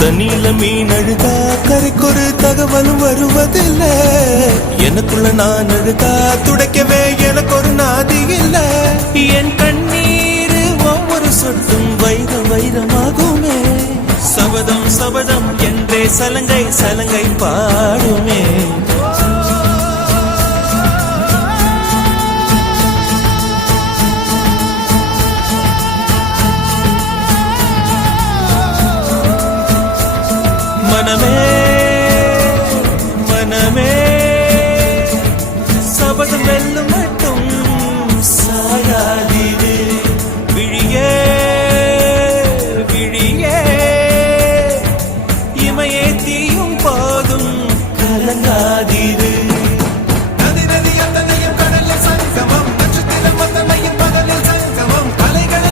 தண்ணியில மீன் அழுதா கரைக்கொரு தகவலும் வருவதில்ல. எனக்குள்ள நான் அழுதா துடைக்கவே எனக்கு ஒரு நாதி இல்ல. என் கண்ணீர் ஒவ்வொரு சொட்டும் வைரம் வைரமாகுமே. சபதம் சபதம் என்றே சலங்கை சலங்கை பாடுமே. மனமே மனமே சபதம் வெல்லும்